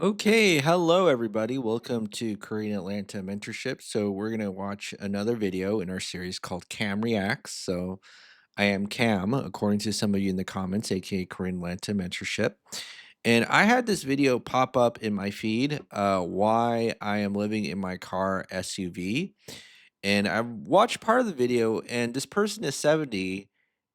Okay, hello everybody. Welcome to Korean Atlanta Mentorship. So we're gonna watch another video in our series called KAM REACTS. So I am Cam, according to some of you in the comments, aka Korean Atlanta Mentorship. And I had this video pop up in my feed, why I am living in my car SUV. And I watched part of the video, and this person is 70,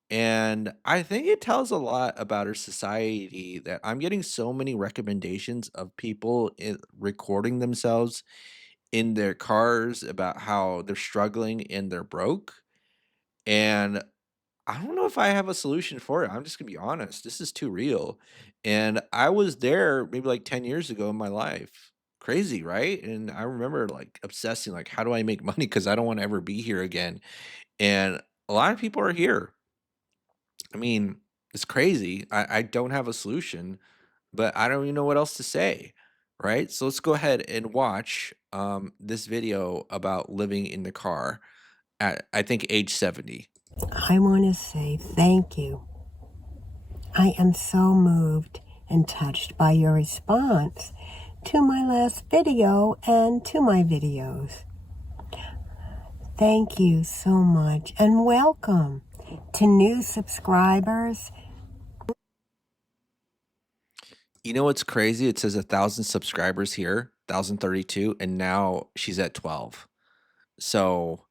and I think it tells a lot about our society that I'm getting so many recommendations of people recording themselves in their cars about how they're struggling and they're broke. And I don't know if I have a solution for it. I'm just gonna be honest. This is too real. And I was there maybe like 10 years ago in my life. Crazy, right? And I remember like obsessing, like, how do I make money? Because I don't want to ever be here again. And a lot of people are here. I mean, it's crazy. I don't have a solution, but I don't even know what else to say, right? So let's go ahead and watch this video about living in the car at, I think, age 70. I want to say thank you. I am so moved and touched by your response to my last video and to my videos. Thank you so much and welcome to new subscribers. You know what's crazy? It says 1,000 subscribers here, 1,032, and now she's at 12. So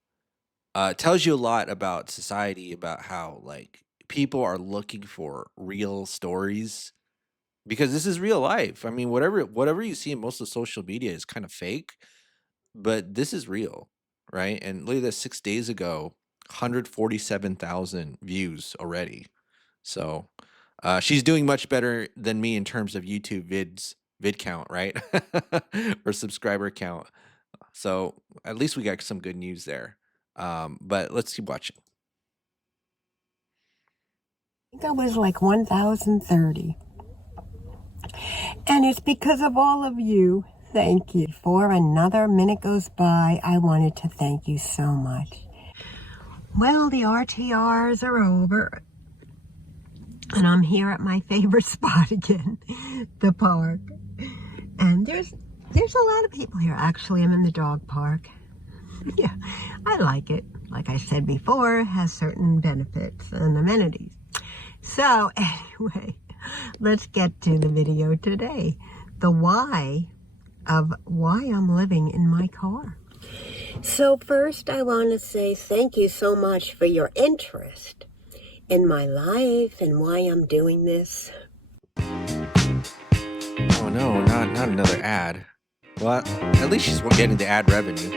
it tells you a lot about society, about how like people are looking for real stories because this is real life. I mean, whatever you see in most of social media is kind of fake, but this is real, right? And look at this, 6 days ago, 147,000 views already. So, she's doing much better than me in terms of YouTube vid count, right? Or subscriber count. So, at least we got some good news there. But let's keep watching. I think I was like 1,030. And it's because of all of you. Thank you. Before another minute goes by, I wanted to thank you so much. Well, the RTRs are over. And I'm here at my favorite spot again, the park. And there's a lot of people here. Actually, I'm in the dog park. Yeah, I like it. Like I said before, it has certain benefits and amenities. So anyway, let's get to the video today. The why of why I'm living in my car. So first, I want to say thank you so much for your interest in my life and why I'm doing this. Oh no, not another ad. Well, at least she's getting the ad revenue.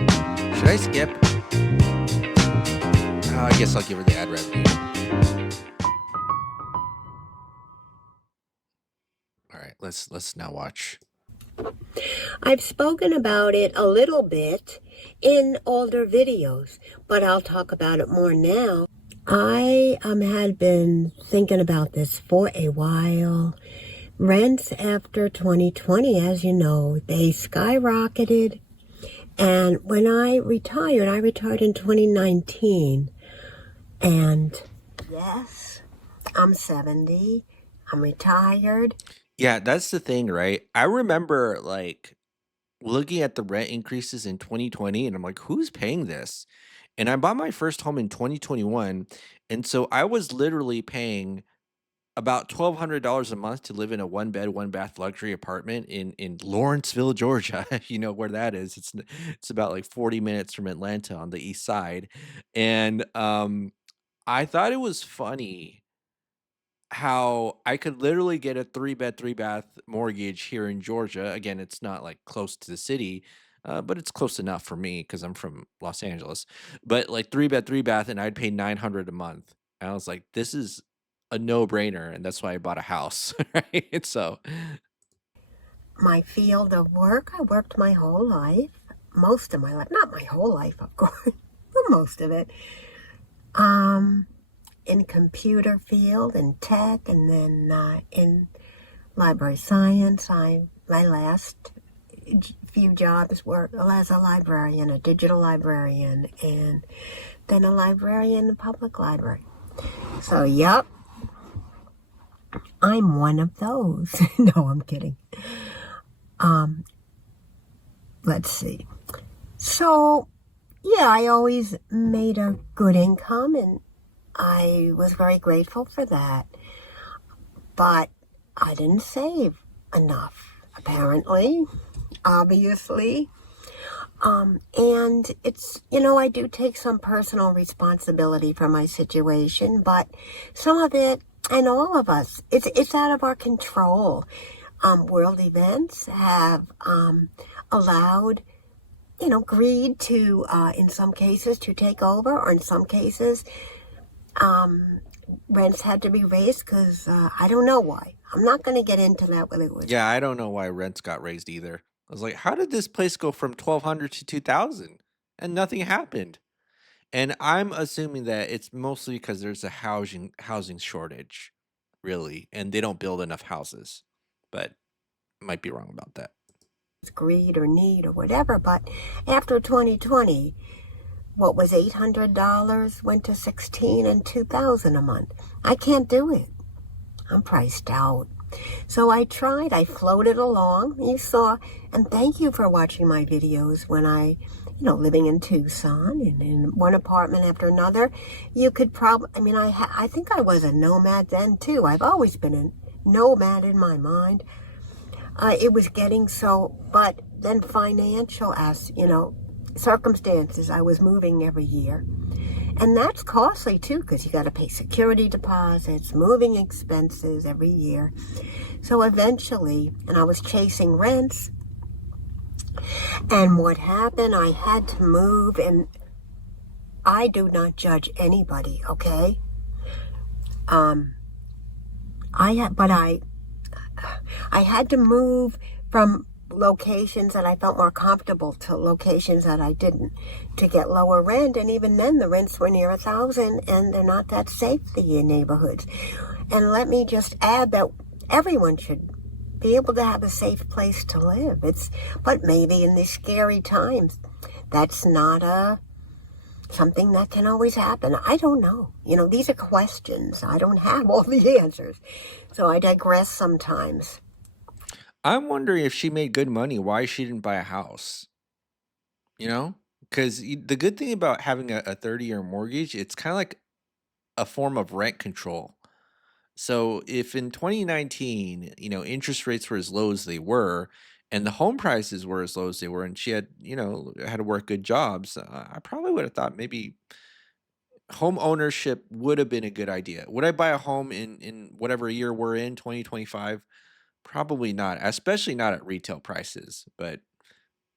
Should I skip? I guess I'll give her the ad revenue. All right, let's now watch. I've spoken about it a little bit in older videos, but I'll talk about it more now. I had been thinking about this for a while. Rents after 2020, as you know, they skyrocketed. And when I retired in 2019. And yes, I'm 70. I'm retired. Yeah, that's the thing, right? I remember like looking at the rent increases in 2020 and I'm like, who's paying this? And I bought my first home in 2021. And so I was literally paying about $1,200 a month to live in a one bed, one bath luxury apartment in Lawrenceville, Georgia. You know where that is. It's about like 40 minutes from Atlanta on the east side. And I thought it was funny how I could literally get a 3 bed, 3 bath mortgage here in Georgia. Again, it's not like close to the city, but it's close enough for me because I'm from Los Angeles. But like 3 bed, 3 bath, and I'd pay 900 a month. And I was like, this is a no-brainer, and that's why I bought a house, right? So, My field of work, I worked my whole life, most of my life, not my whole life, of course, but most of it. In computer field and tech, and then in library science. My last few jobs were as a librarian, a digital librarian, and then a librarian in the public library. So, yep, I'm one of those. No, I'm kidding. Um, let's see. So, yeah, I always made a good income and I was very grateful for that. But I didn't save enough, apparently, obviously. And it's, I do take some personal responsibility for my situation, but some of it, and all of us, it's out of our control. World events have allowed, greed to, in some cases, to take over, or in some cases, um, rents had to be raised because I don't know why. I'm not going to get into that whether it was. Yeah, I don't know why rents got raised either. I was like, how did this place go from 1,200 to 2,000 and nothing happened? And I'm assuming that it's mostly because there's a housing shortage, really, and they don't build enough houses. But might be wrong about that. Greed or need or whatever, but after 2020, what was $800 went to 16 and 2,000 a month. I can't do it. I'm priced out. So I tried, I floated along. You saw, and thank you for watching my videos when living in Tucson and in one apartment after another. You could probably, I think I was a nomad then too. I've always been a nomad in my mind. It was getting so, but then financial circumstances, I was moving every year. And that's costly too, because you got to pay security deposits, moving expenses every year. So eventually, and I was chasing rents. And what happened, I had to move, and I do not judge anybody, okay? Um, but I had to move from locations that I felt more comfortable to locations that I didn't, to get lower rent. And even then the rents were near 1,000 and they're not that safe, the neighborhoods. And let me just add that everyone should be able to have a safe place to live. But maybe in these scary times, that's not something that can always happen. I don't know. These are questions. I don't have all the answers. So I digress sometimes. I'm wondering if she made good money, why she didn't buy a house, you know? Because the good thing about having a 30-year mortgage, it's kind of like a form of rent control. So if in 2019, interest rates were as low as they were, and the home prices were as low as they were, and she had, had to work good jobs, I probably would have thought maybe home ownership would have been a good idea. Would I buy a home in whatever year we're in, 2025? Probably not, especially not at retail prices. But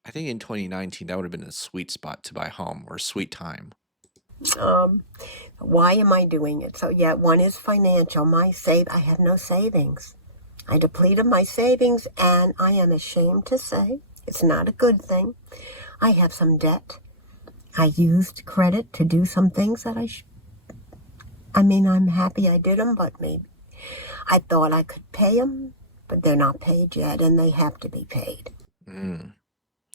I think in 2019 that would have been a sweet spot to buy a home or sweet time. Um, why am I doing it? So yeah, one is financial. I have no savings. I depleted my savings, and I am ashamed to say it's not a good thing. I have some debt. I used credit to do some things that I'm happy I did them, but maybe I thought I could pay them, but they're not paid yet, and they have to be paid. Mm.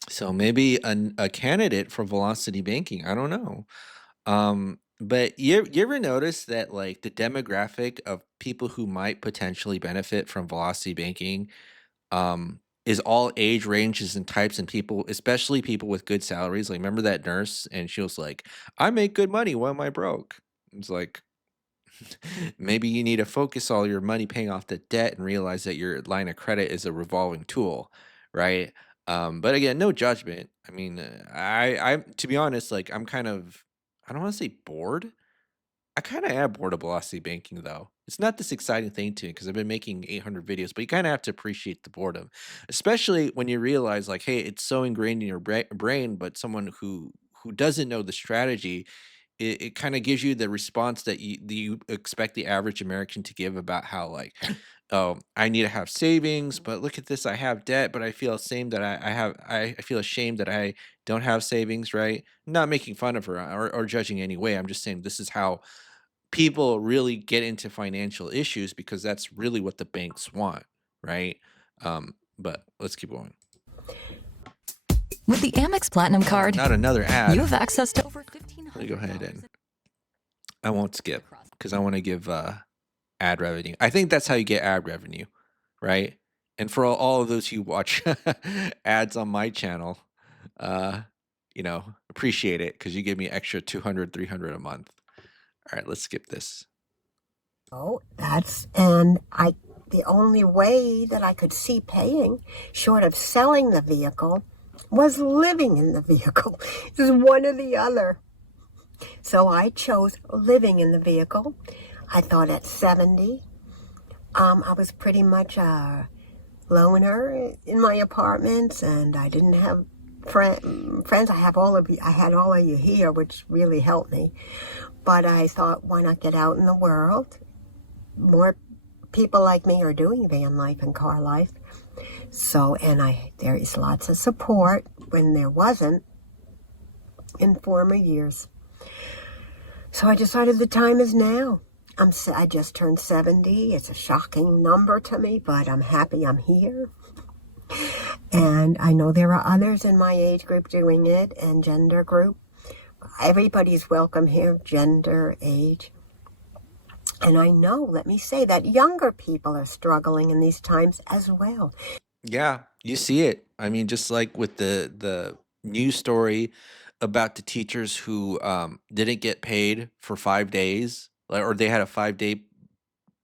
So maybe a candidate for velocity banking. I don't know. But you ever notice that like the demographic of people who might potentially benefit from velocity banking is all age ranges and types and people, especially people with good salaries. Like remember that nurse and she was like, I make good money. Why am I broke? It's like maybe you need to focus all your money paying off the debt and realize that your line of credit is a revolving tool, right? But again, no judgment. I mean, I to be honest, like I'm kind of I don't want to say bored. I kind of am bored of velocity banking though. It's not this exciting thing to me because I've been making 800 videos, but you kind of have to appreciate the boredom, especially when you realize like, hey, it's so ingrained in your brain, but someone who doesn't know the strategy it kind of gives you the response that you expect the average American to give about how like, oh, I need to have savings, but look at this, I have debt, but I feel ashamed that I feel ashamed that I don't have savings, right? Not making fun of her or judging any way. I'm just saying this is how people really get into financial issues because that's really what the banks want, right? But let's keep going. With the Amex Platinum Oh, card, not another you ad. have access to over Let me go ahead $1,500 and I won't skip because I want to give ad revenue. I think that's how you get ad revenue, right? And for all of those who watch ads on my channel, uh, appreciate it because you give me extra 200, 300 a month. All right, let's skip this. Oh, the only way that I could see paying, short of selling the vehicle, was living in the vehicle. It was one or the other. So I chose living in the vehicle. I thought at 70, I was pretty much a loner in my apartments, and I didn't have friends. I had all of you here, which really helped me. But I thought, why not get out in the world? More people like me are doing van life and car life. So, there is lots of support when there wasn't in former years. So I decided the time is now. I just turned 70. It's a shocking number to me, but I'm happy I'm here. And I know there are others in my age group doing it, and gender group. Everybody's welcome here, gender, age. And I know, let me say, that younger people are struggling in these times as well. Yeah, you see it. I mean, just like with the news story about the teachers who didn't get paid for 5 days, like, or they had a 5 day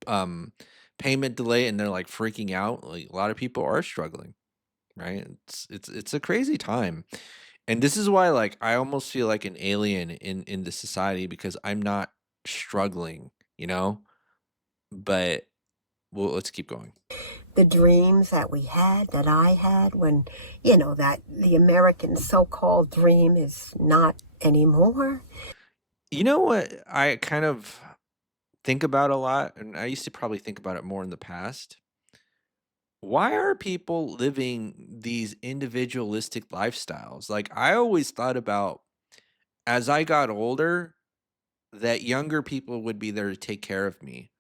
um payment delay, and they're like freaking out. Like a lot of people are struggling, right? It's a crazy time. And this is why like I almost feel like an alien in the society because I'm not struggling, you know? But well, let's keep going. The dreams that we had, that I had, when, that the American so-called dream is not anymore. You know what I kind of think about a lot, and I used to probably think about it more in the past. Why are people living these individualistic lifestyles? Like I always thought about as I got older that younger people would be there to take care of me.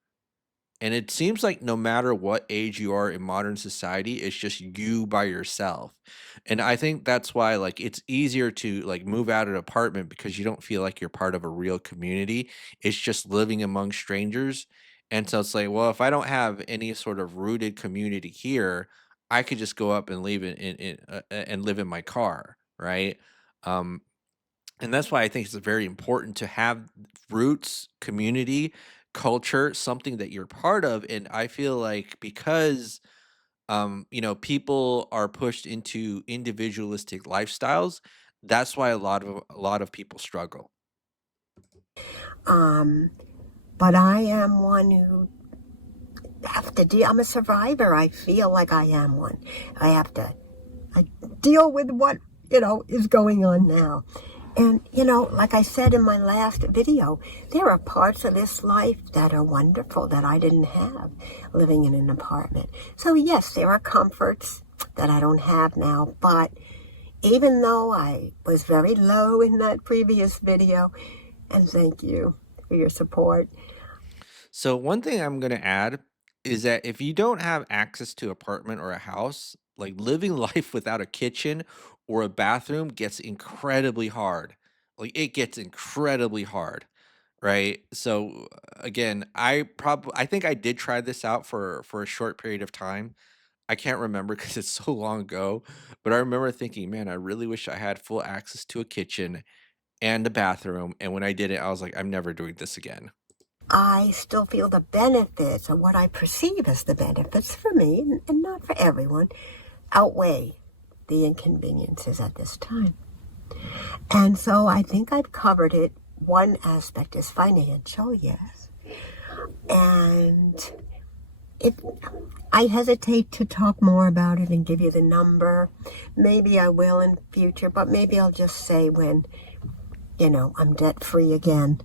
And it seems like no matter what age you are in modern society, it's just you by yourself. And I think that's why like it's easier to like move out of an apartment because you don't feel like you're part of a real community. It's just living among strangers. And so it's like, well, if I don't have any sort of rooted community here, I could just go up and leave and live in my car, right? Um, and that's why I think it's very important to have roots, community, culture, something that you're part of. And I feel like because people are pushed into individualistic lifestyles, that's why a lot of people struggle. Um, but I am one who have to deal. I'm a survivor. I feel like I am one. I deal with what, is going on now. And, like I said in my last video, there are parts of this life that are wonderful that I didn't have living in an apartment. So yes, there are comforts that I don't have now, but even though I was very low in that previous video, and thank you for your support. So one thing I'm going to add is that if you don't have access to apartment or a house, like living life without a kitchen or a bathroom gets incredibly hard. Like it gets incredibly hard, right? So again, I think I did try this out for a short period of time. I can't remember because it's so long ago, but I remember thinking, man, I really wish I had full access to a kitchen and a bathroom. And when I did it, I was like, I'm never doing this again. I still feel the benefits, or what I perceive as the benefits for me, and not for everyone, outweigh the inconveniences at this time. And so I think I've covered it. One aspect is financial, yes. And I hesitate to talk more about it and give you the number. Maybe I will in future, but maybe I'll just say when, I'm debt free again.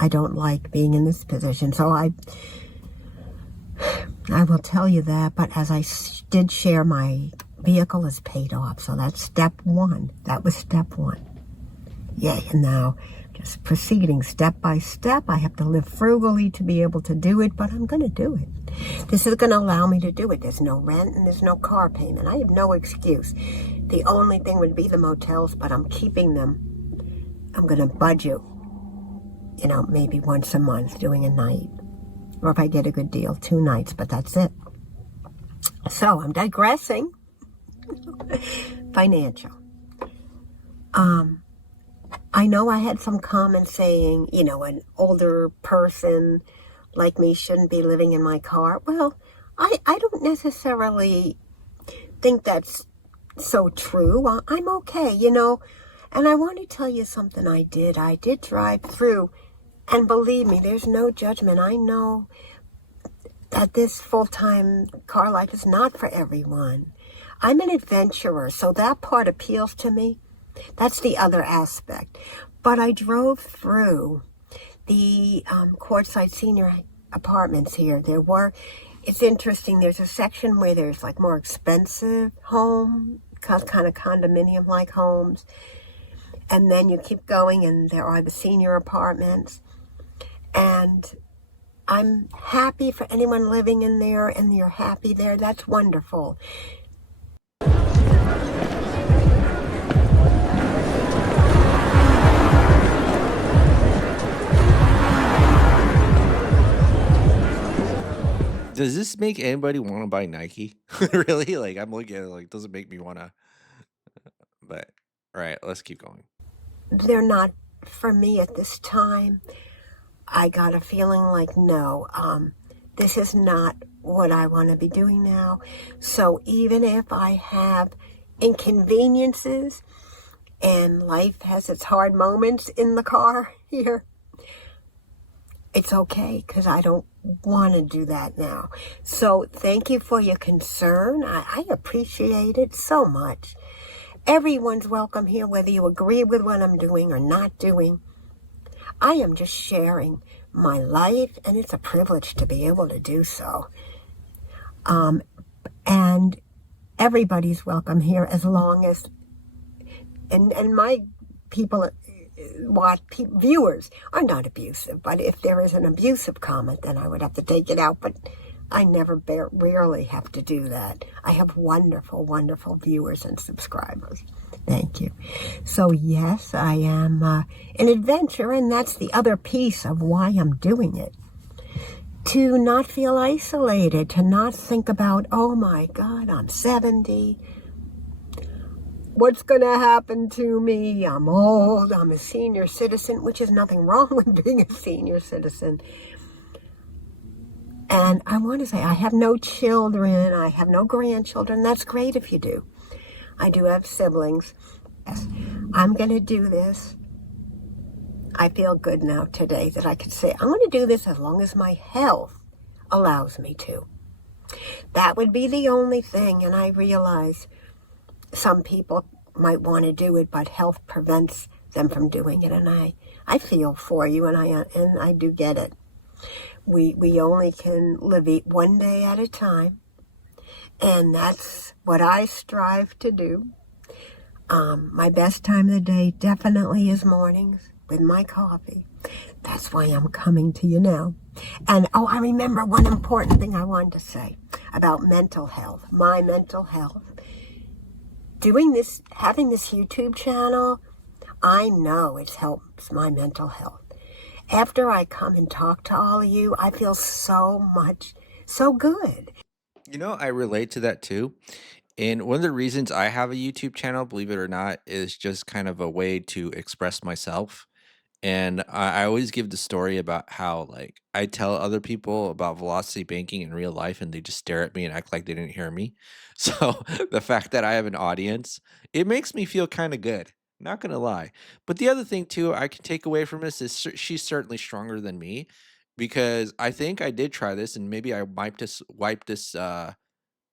I don't like being in this position. So I will tell you that, but as I did share, my vehicle is paid off. So that's step one. That was step one. Yay, and now just proceeding step by step. I have to live frugally to be able to do it, but I'm going to do it. This is going to allow me to do it. There's no rent and there's no car payment. I have no excuse. The only thing would be the motels, but I'm keeping them. I'm going to budget, maybe once a month doing a night. Or if I get a good deal, 2 nights, but that's it. So I'm digressing. Financial. I know I had some comments saying, an older person like me shouldn't be living in my car. Well, I don't necessarily think that's so true. I'm okay, And I want to tell you something I did. I did drive through, and believe me, there's no judgment. I know that this full-time car life is not for everyone. I'm an adventurer, so that part appeals to me. That's the other aspect. But I drove through the Quartzsite Senior Apartments here. It's interesting, there's a section where there's like more expensive home, kind of condominium-like homes. And then you keep going and there are the senior apartments. And I'm happy for anyone living in there and you're happy there. That's wonderful. Does this make anybody want to buy Nike? Really? Like, I'm looking at it, like, doesn't make me want to. But, all right, let's keep going. They're not for me at this time. I got a feeling like, no, this is not what I want to be doing now. So even if I have inconveniences and life has its hard moments in the car here, it's okay because I don't want to do that now. So thank you for your concern. I appreciate it so much. Everyone's welcome here, whether you agree with what I'm doing or not doing. I am just sharing my life, and it's a privilege to be able to do so. And everybody's welcome here as long as, and my people, viewers are not abusive, but if there is an abusive comment, then I would have to take it out, but I rarely have to do that. I have wonderful, wonderful viewers and subscribers. Thank you. So yes, I am an adventurer, and that's the other piece of why I'm doing it. To not feel isolated, to not think about, oh my God, I'm 70. What's going to happen to me? I'm old. I'm a senior citizen, which is nothing wrong with being a senior citizen. And I want to say, I have no children. I have no grandchildren. That's great if you do. I do have siblings. Yes, I'm going to do this. I feel good now today that I can say, I'm going to do this as long as my health allows me to. That would be the only thing. And I realize some people might want to do it, but health prevents them from doing it. And I feel for you, and I do get it. We only can live one day at a time, and that's what I strive to do. My best time of the day definitely is mornings with my coffee. That's why I'm coming to you now. And I remember one important thing I wanted to say about mental health, my mental health. Doing this, having this YouTube channel, I know it helps my mental health. After I come and talk to all of you, I feel so good. I relate to that too. And one of the reasons I have a YouTube channel, believe it or not, is just kind of a way to express myself. And I always give the story about how, like, I tell other people about velocity banking in real life and they just stare at me and act like they didn't hear me. So the fact that I have an audience, it makes me feel kind of good. Not gonna lie. But the other thing too I can take away from this is she's certainly stronger than me because I think I did try this and maybe I wipe this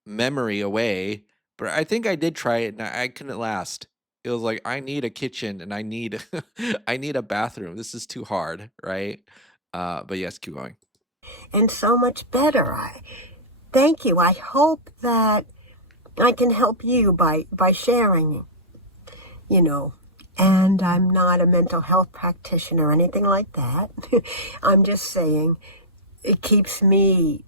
memory away, but I think I did try it and I couldn't last. It was like, I need a kitchen and I need I need a bathroom. This is too hard, right? But yes, keep going. And so much better. Thank you. I hope that I can help you by sharing, And I'm not a mental health practitioner or anything like that. I'm just saying it keeps me,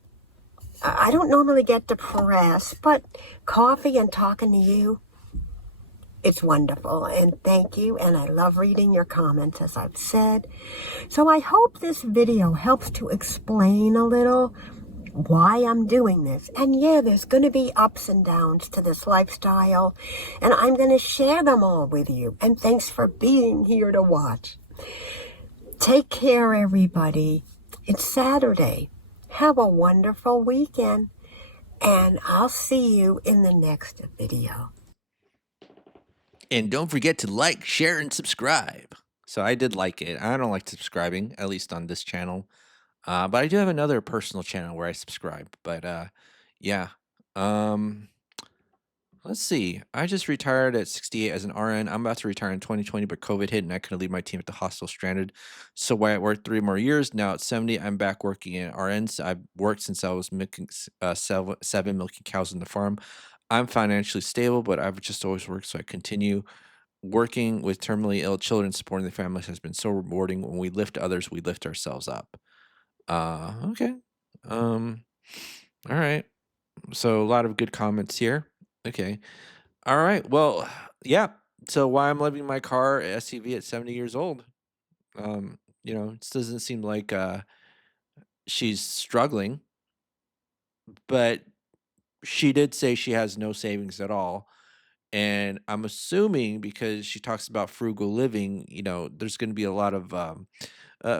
I don't normally get depressed, but coffee and talking to you, it's wonderful. And thank you. And I love reading your comments, as I've said. So I hope this video helps to explain a little why I'm doing this. And yeah, there's going to be ups and downs to this lifestyle, and I'm going to share them all with you. And thanks for being here to watch. Take care, everybody. It's Saturday. Have a wonderful weekend, and I'll see you in the next video. And don't forget to like, share, and subscribe. So I did like it. I don't like subscribing, at least on this channel. But I do have another personal channel where I subscribe. But yeah. Um, let's see. I just retired at 68 as an RN. I'm about to retire in 2020, but COVID hit and I couldn't leave my team at the hospital stranded. So I worked 3 more years. Now at 70, I'm back working at RNs. I've worked since I was milking seven milking cows on the farm. I'm financially stable, but I've just always worked, so I continue. Working with terminally ill children, supporting their families has been so rewarding. When we lift others, we lift ourselves up. Okay. Um, all right. So a lot of good comments here. Okay. All right. Well, yeah. So why I'm living my car SUV at 70 years old? It doesn't seem like she's struggling, but she did say she has no savings at all. And I'm assuming because she talks about frugal living, there's going to be a lot of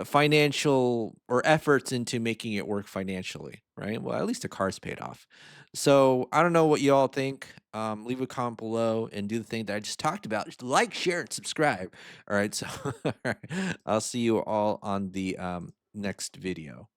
financial or efforts into making it work financially, right? Well, at least the car's paid off. So I don't know what you all think. Leave a comment below and do the thing that I just talked about. Just like, share, and subscribe. All right. So all right, I'll see you all on the next video.